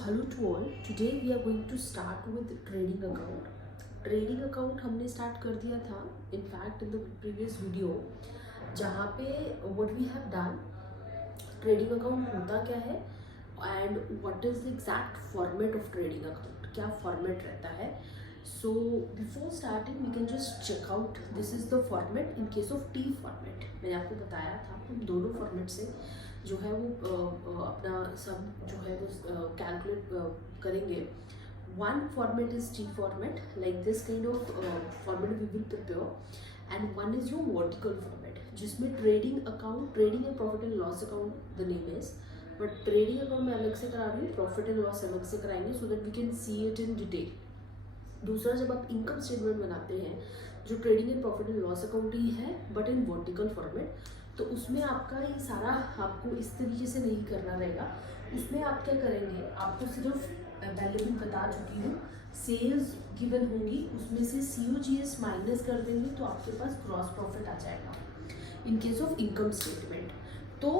Hello to all. Today we are going to start with trading account. Trading account हमने start कर दिया था in fact in the previous video, जहाँ पे what we have done, trading account होता क्या है and what is the exact format of trading account, क्या फॉर्मेट रहता है. So before starting we can just check out this is the format in case of T format. मैंने आपको बताया था हम दोनों फॉर्मेट से जो है वो अपना सब जो है वो कैलकुलेट करेंगे. One format is T format, like this kind of format we will prepare, and one is your vertical format, जिसमें trading account, trading and profit and loss account the name is, but trading account में अलग से करा रही हूँ, profit and loss अलग से कराएंगे so that we can see it in detail. दूसरा, जब आप इनकम स्टेटमेंट बनाते हैं जो trading and profit and loss account ही है बट इन वर्टिकल फॉर्मेट, तो उसमें आपका ये सारा आपको इस तरीके से नहीं करना रहेगा. उसमें आप क्या करेंगे, आपको सिर्फ पहले भी बता चुकी हूँ, सेल्स गिवन होंगी, उसमें से COGS माइनस कर देंगे तो आपके पास ग्रॉस प्रॉफिट आ जाएगा in case of income statement. तो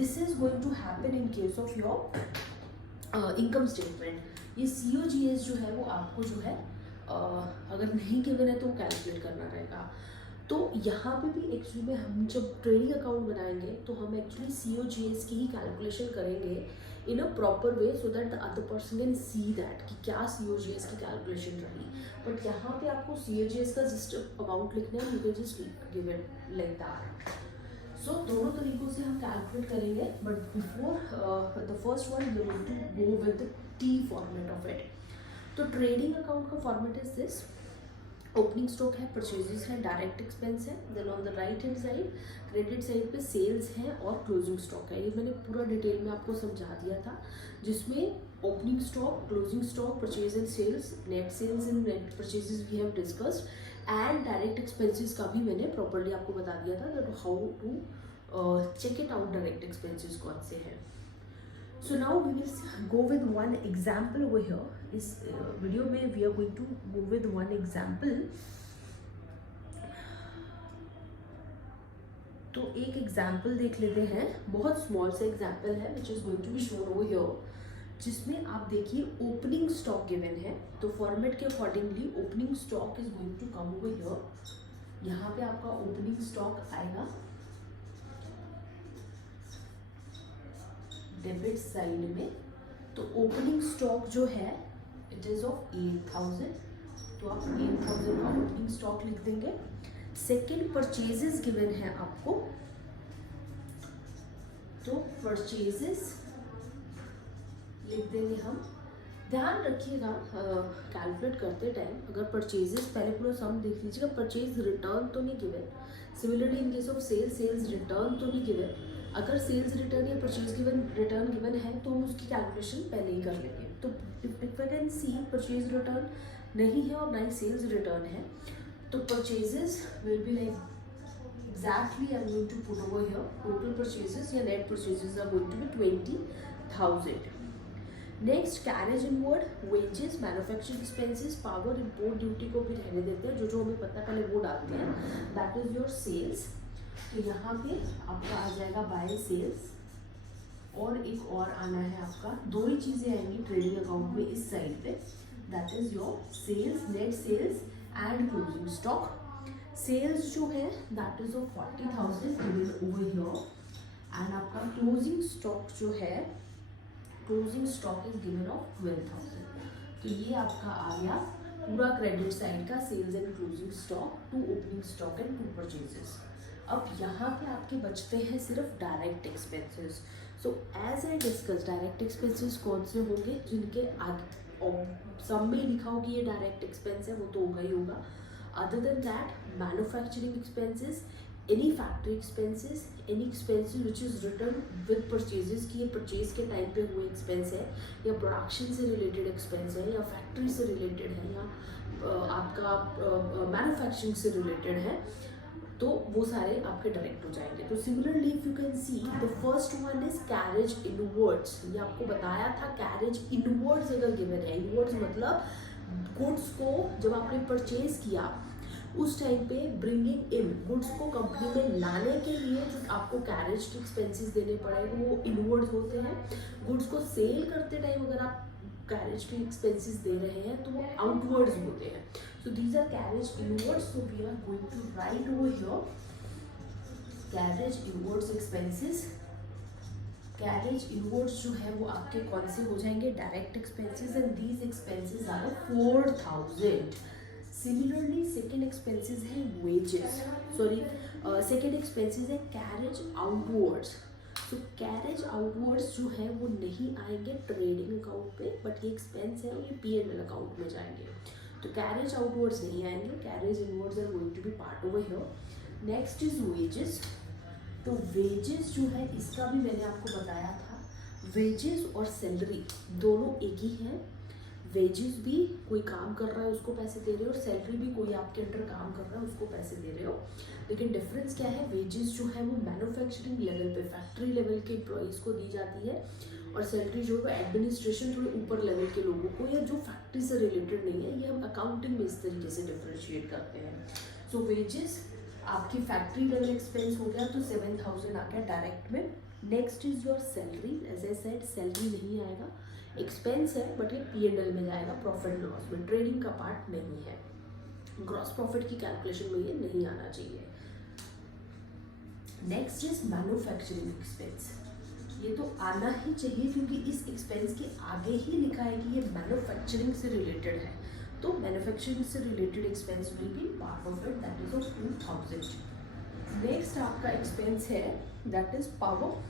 this is going to happen in case of your income statement. ये COGS जो है वो आपको जो है अगर नहीं गिवन है तो कैलकुलेट करना रहेगा. तो यहाँ पे भी एक्चुअली में हम जब ट्रेडिंग अकाउंट बनाएंगे तो हम एक्चुअली COGS की ही कैलकुलेशन करेंगे in a proper way so that the other person can see that कि क्या COGS की कैलकुलेशन रही. बट यहाँ पे आपको COGS का जस्ट अमाउंट लिखना है, you can just give it like that. So दोनों तरीक़ों से हम कैलकुलेट करेंगे, but before the first one we want to go with the T format of it. तो ट्रेडिंग अकाउंट का format is this. Opening stock है, purchases है, direct expense है, then on the right hand side credit side पे sales है और closing stock है. ये मैंने पूरा डिटेल में आपको समझा दिया था, जिसमें opening stock, closing stock, purchase and sales, net sales and net purchases we have discussed, and direct expenses का भी मैंने प्रॉपर्ली आपको बता दिया था that how to check it out direct expenses कौन से हैं. So now we will go with one example over here. इस वीडियो में we are going to go with one example. तो एक एग्जाम्पल देख लेते हैं, बहुत स्मॉल सा एग्जाम्पल है which is going to be shown over here, जिसमें आप देखिए ओपनिंग स्टॉक गिवन है. तो फॉर्मेट के accordingly opening stock is going to come over here. यहाँ पे आपका ओपनिंग स्टॉक आएगा डेबिट साइड में. तो ओपनिंग स्टॉक जो है इट इज ऑफ 8,000, तो आप 8,000 का ओपनिंग स्टॉक लिख देंगे. सेकेंड, परचेजेस गिवन है आपको, तो परचेजेस लिख देंगे हम. ध्यान रखिएगा कैलकुलेट करते टाइम अगर परचेजेस, पहले पूरा सम देख लीजिएगा, परचेज रिटर्न तो नहीं given. Similarly in case of sales return तो नहीं गिवन. अगर सेल्स रिटर्न या परचेज गिवन रिटर्न गिवन है तो हम उसकी कैलकुलेशन पहले ही कर लेंगे. तो if we can see purchase return नहीं है और ना ही सेल्स रिटर्न है, तो purchases will be like exactly I am going to put over here total purchases या net purchases are going to be 20,000. Next, carriage inward, wages, manufacturing expenses, power, import duty को भी रहने देते हैं, जो जो हमें पता पहले वो डालते हैं. That is your sales. तो यहाँ पे आपका आ जाएगा बाय सेल्स, और एक और आना है आपका, दो ही चीज़ें आएंगी ट्रेडिंग अकाउंट में इस साइड पे, that is your sales, net sales and closing stock. Sales जो है that is of 40,000 given over here, and आपका क्लोजिंग स्टॉक जो है, closing stock is given of 12,000. तो ये आपका आ गया पूरा क्रेडिट साइड का sales and closing stock, to opening stock and to purchases. अब यहाँ पे आपके बचते हैं सिर्फ direct expenses. So as I discuss, direct expenses कौन से होंगे जिनके सब में लिखा हो कि ये डायरेक्ट एक्सपेंस है, वो तो होगा ही होगा. Other than that, manufacturing expenses, any factory expenses, any expenses which is return with purchases, की ये परचेज के टाइम पे हुए एक्सपेंस है, या प्रोडक्शन से रिलेटेड एक्सपेंस है, या फैक्ट्री से रिलेटेड है, या आपका मैन्युफैक्चरिंग से रिलेटेड है, तो वो सारे आपके डायरेक्ट हो जाएंगे. तो similarly if you can see the first one is carriage inwards. ये आपको बताया था, कैरेज इनवर्ड्स अगर गिवन है, इनवर्ड्स मतलब गुड्स को जब आपने परचेज किया उस टाइम पे ब्रिंगिंग इन गुड्स को कंपनी में लाने के लिए जो आपको कैरेज के एक्सपेंसेस देने पड़ेंगे वो इनवर्ड्स होते हैं। गुड्स को सेल करते टाइम अगर आप कैरेज के एक्सपेंसेस दे रहे हैं तो वो आउटवर्ड्स होते हैं। So these are carriage inwards, so we are going to write over here carriage inwards expenses. Carriage inwards जो है वो आपके कौन से हो जाएंगे, direct expenses, and these expenses are 4000। Similarly second expenses है वेजेस, सॉरी सेकेंड एक्सपेंसेस है कैरेज आउटवर्ड्स। तो कैरेज आउटवर्ड्स जो है वो नहीं आएंगे ट्रेडिंग अकाउंट पे, बट ये एक्सपेंस है और ये P&L अकाउंट में जाएंगे। तो कैरेज आउटवर्ड्स नहीं आएंगे, carriage inwards are going to be part over here. Next is wages. तो वेजेस जो है इसका भी मैंने आपको बताया था, वेजेस और सैलरी दोनों एक ही हैं। वेजेस भी कोई काम कर रहा है उसको पैसे दे रहे हो, और सैलरी भी कोई आपके अंडर काम कर रहा है उसको पैसे दे रहे हो। लेकिन डिफरेंस क्या है, वेजेस जो है वो मैन्युफैक्चरिंग लेवल पे फैक्ट्री लेवल के एम्प्लॉयज़ को दी जाती है, और सैलरी जो है एडमिनिस्ट्रेशन थोड़े ऊपर लेवल के लोगों को, या जो फैक्ट्री से रिलेटेड नहीं है। ये हम अकाउंटिंग में इस तरीके से डिफ्रेंशिएट करते हैं। सो वेजेस आपकी फैक्ट्री लेवल एक्सपेंस हो गया, तो 7000 आ गया डायरेक्ट में। Next is your salary. As I said salary नहीं आएगा, एक्सपेंस है बट ये P&L में जाएगा, प्रॉफिट लॉस में, ट्रेडिंग का पार्ट नहीं है। ग्रॉस प्रॉफिट की कैलकुलेशन में ये नहीं आना चाहिए। Next is manufacturing expense. ये तो आना ही चाहिए क्योंकि इस एक्सपेंस के आगे ही लिखा है कि ये मैन्युफैक्चरिंग से रिलेटेड है, तो मैन्युफैक्चरिंग से related expense will be part of it, that is of 2000। Next आपका एक्सपेंस है दैट इज पावर।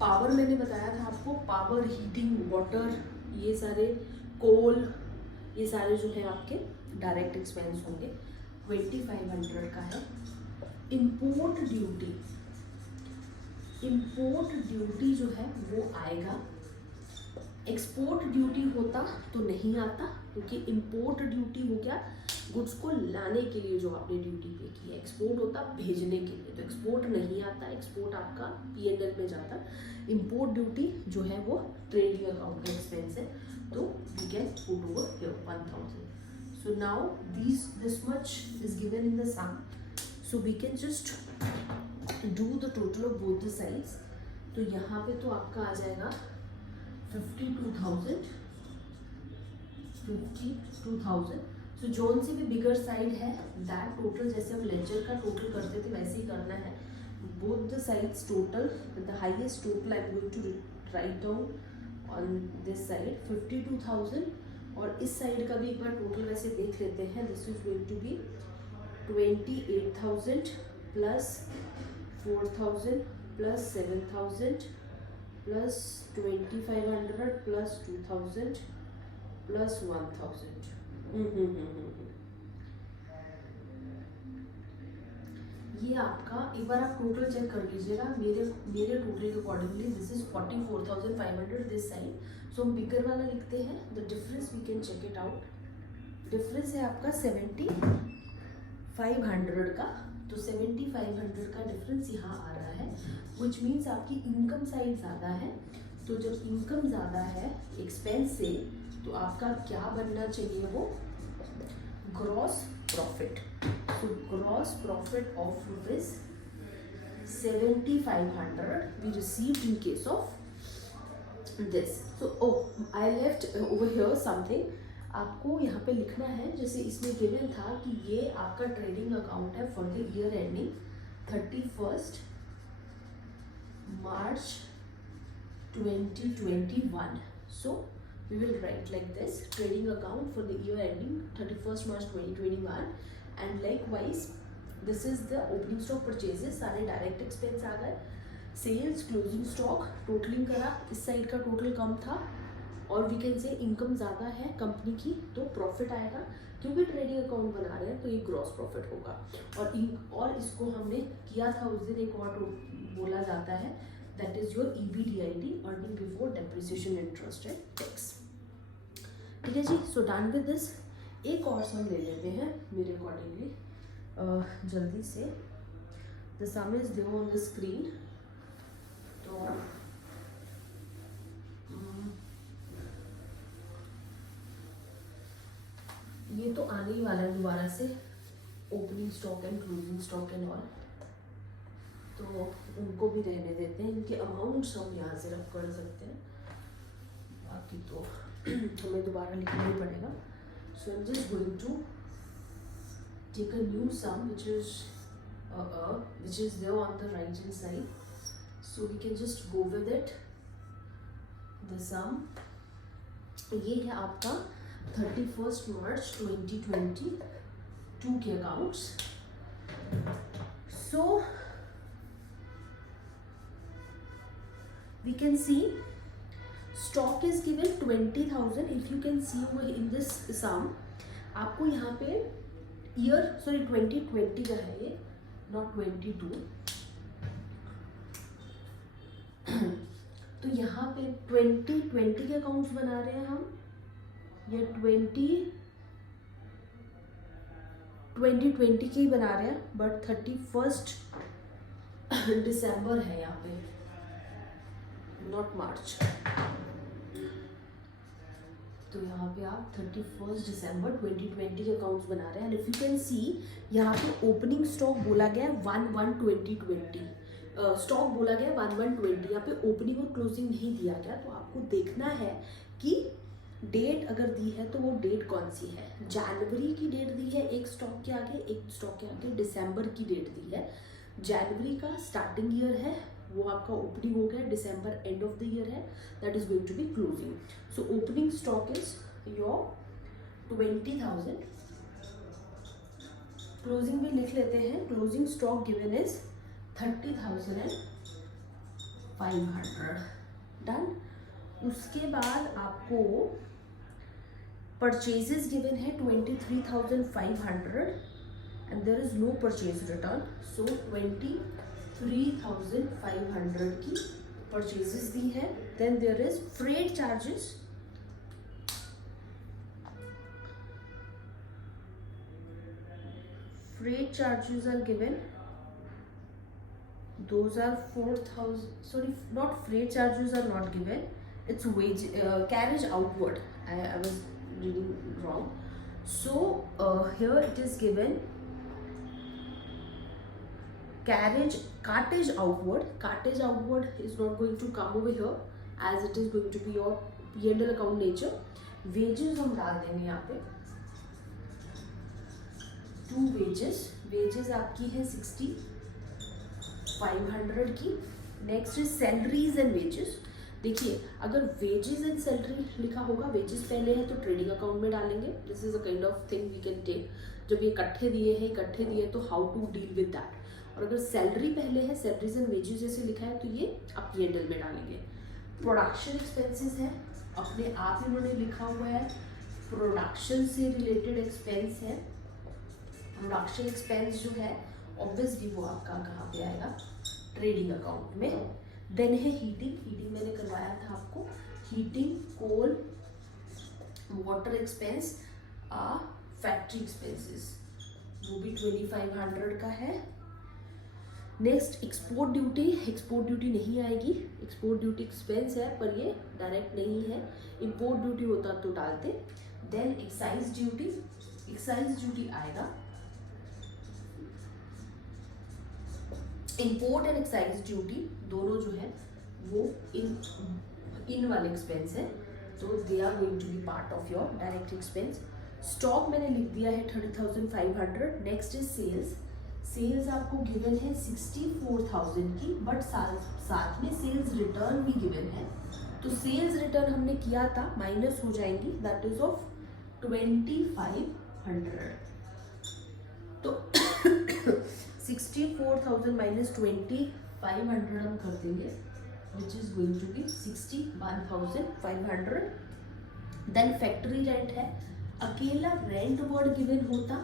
पावर मैंने बताया था आपको, पावर, हीटिंग, वाटर, ये सारे, कोल, ये सारे जो है आपके डायरेक्ट एक्सपेंस होंगे। 2500 का है। इम्पोर्ट ड्यूटी, इम्पोर्ट ड्यूटी जो है वो आएगा। एक्सपोर्ट ड्यूटी होता तो नहीं आता, क्योंकि इम्पोर्ट ड्यूटी हो गया गुड्स को लाने के लिए जो आपने ड्यूटी पे की है, एक्सपोर्ट होता भेजने के लिए, तो एक्सपोर्ट नहीं आता, एक्सपोर्ट आपका P&L में जाता। इम्पोर्ट ड्यूटी जो है वो ट्रेडिंग अकाउंट का एक्सपेंस है, तो we can put over here 1000। So now this much is given in the sum, so we can just do the total of both the sides. तो यहाँ पे तो आपका आ जाएगा 52,000, 52,000। सो जोन से भी बिगर साइड है, दैट टोटल जैसे हम लेजर का टोटल करते थे वैसे ही करना है। Both the sides total, the highest total I am going to write down on this side 52,000, और इस साइड का भी एक बार टोटल वैसे देख लेते हैं। This is going to be 28,000 plus 4,000 plus 7,000 plus 2500 plus 2000 plus 1000। ये आपका एक बार आप टोटल चेक कर लीजिएगा, मेरे टोटल के accordingly this is 44,500 this side. So हम बिगर वाला लिखते हैं, the difference we can check it out. Difference है आपका 7500 का, तो 7500 का डिफरेंस यहाँ आ रहा है, विच मीन्स आपकी इनकम साइड ज़्यादा है। तो जब इनकम ज़्यादा है एक्सपेंस से, तो आपका क्या बनना चाहिए, वो gross profit. So gross profit of rupees 7,500 we received in case of this. So I left over here something. आपको यहाँ पे लिखना है, जैसे इसमें गिवन था कि ये आपका ट्रेडिंग अकाउंट है for the year ending 31 March 2021. So we will write like this: trading account for the year ending 31 March 2021. And likewise this is the opening stock purchases, सारे डायरेक्ट एक्सपेंस आ गए। Sales, closing stock, totalling करा, इस side का total कम था, और we can say income ज़्यादा है कंपनी की, तो प्रॉफिट आएगा। क्योंकि ट्रेडिंग अकाउंट बना रहे हैं तो ये ग्रॉस प्रॉफिट होगा। और इसको हमने किया था उस दिन, एक और बोला जाता है, that is your EBDIT, earning before depreciation interest and tax. ठीक है जी, सो डन विद दिस। एक और सम ले लेते हैं मेरे अकॉर्डिंगली जल्दी से। The sum is there on the screen. तो ये तो आने ही वाला है दोबारा से, opening stock and closing stock and all, तो उनको भी रहने देते हैं। इनके अमाउंट्स हम यहाँ से रख कर सकते हैं, बाकी तो हमें दोबारा लिखना ही पड़ेगा। So I am just going to take a new sum which is there on the right hand side, so we can just go with it. The sum ये है आपका 31 मार्च 2022 के accounts. So we can see stock is given 20,000. if you can see over in this sum, आपको यहाँ पे year 2020 का है ये, नॉट 22। तो यहाँ पे 2020 के अकाउंट्स बना रहे हैं हम, ये 2020 के ही बना रहे हैं, बट 31 दिसंबर है यहाँ पे, नॉट मार्च। तो यहाँ पे आप 31 दिसंबर 2020 के अकाउंट्स बना रहे हैं। And if you can see यहाँ पे ओपनिंग स्टॉक बोला गया 1/1/2020, स्टॉक बोला गया 1/1/20, यहाँ पे ओपनिंग और क्लोजिंग नहीं दिया गया। तो आपको देखना है कि डेट अगर दी है तो वो डेट कौन सी है। जनवरी की डेट दी है एक स्टॉक के आगे, एक स्टॉक के आगे दिसंबर की डेट दी है। जनवरी का स्टार्टिंग ईयर है, वो आपका ओपनिंग हो गया, दिसंबर एंड ऑफ द ईयर है, that is going to be closing. So opening stock is your 20,000, closing भी लिख लेते हैं, closing stock given is 30,500। Done. उसके बाद आपको परचेजेस गिवन है 23,500 and there is no purchase return. So 23,500 की परचेजेस दी है। Then there is freight charges, freight charges are given, those are 4,000, sorry, not freight charges are not given, it's wage, carriage outward, I was reading wrong. So here it is given cartage outward is not going to come over here as it is going to be your P&L account nature. Wages हम डाल देंगे यहाँ पे, 2 wages आपकी है 60,500 की। Next is salaries and wages. देखिए अगर वेजेस एंड सैलरी लिखा होगा, वेजेस पहले है तो ट्रेडिंग अकाउंट में डालेंगे, this is a kind of thing we can take. जब ये इकट्ठे दिए तो how to deal with that. और अगर सैलरी पहले है, सैलरीज एंड वेजेस जैसे लिखा है, तो ये आप P&L में डालेंगे। प्रोडक्शन एक्सपेंसेस है, अपने आप इन्होंने लिखा हुआ है, प्रोडक्शन से रिलेटेड एक्सपेंस है। प्रोडक्शन एक्सपेंस जो है ऑब्वियसली वो आपका कहाँ पे आएगा, ट्रेडिंग अकाउंट में। देन है हीटिंग मैंने करवाया था आपको, हीटिंग, कोल, वाटर एक्सपेंस, फैक्ट्री एक्सपेंसेस, वो भी 2500 का है। नेक्स्ट एक्सपोर्ट ड्यूटी नहीं आएगी, एक्सपोर्ट ड्यूटी एक्सपेंस है पर ये डायरेक्ट नहीं है, इंपोर्ट ड्यूटी होता तो डालते। देन एक्साइज ड्यूटी आएगा, इंपोर्ट एंड एक्साइज ड्यूटी दोनों जो है वो इन वाले एक्सपेंस है, तो they are going to be part of your direct expense. Stock मैंने लिख दिया है 30,500। नेक्स्ट इज सेल्स आपको गिवन है 64,000 की, बट साथ में सेल्स रिटर्न भी गिवन है। तो सेल्स रिटर्न हमने किया था, माइनस हो जाएंगी, दैट इज ऑफ 2,500। तो 64,000 माइनस 2,500 हम कर देंगे, which is going to be 61,500। Then factory rent है, अकेला रेंट वर्ड गिवन होता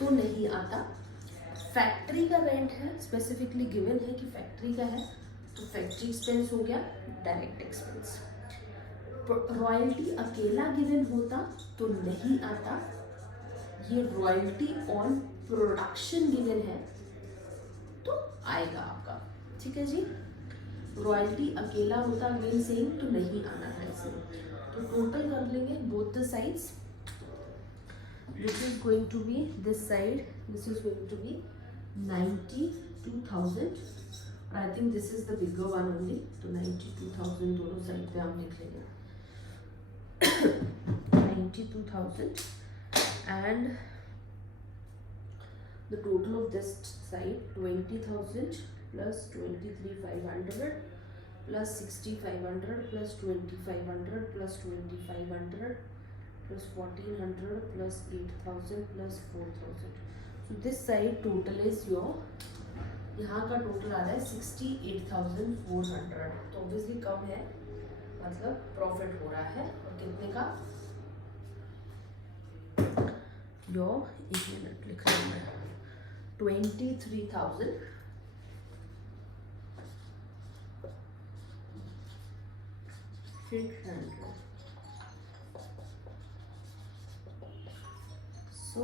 तो नहीं आता, फैक्ट्री का रेंट है, स्पेसिफिकली गिवन है कि फैक्ट्री का है, तो फैक्ट्री एक्सपेंस हो गया डायरेक्ट एक्सपेंस। रॉयल्टी अकेला गिवन होता तो नहीं आता, ये रॉयल्टी ऑन प्रोडक्शन गिवन है तो आएगा आपका, ठीक है जी। रॉयल्टी अकेला होता अगेन सेम तो नहीं आना है इसमें। तो टोटल कर लेंगे both the sides, This is going to be this side. This is going to be 92,000. I think this is the bigger one only. तो 92,000 दोनों साइड पे हम लिख लेंगे 92,000 and the total of this side 20,000 plus 23,500 plus 6,500 plus 2,500 plus 2,500 plus 1,400 plus 8,000 plus 4,000. So this side total is your, यहाँ का total आ रहा है 68,400. तो ऑब्वियसली कम है, मतलब प्रॉफिट हो रहा है. और कितने का? योर 1 मिनट लिख रहा हूँ मैं 23,600. So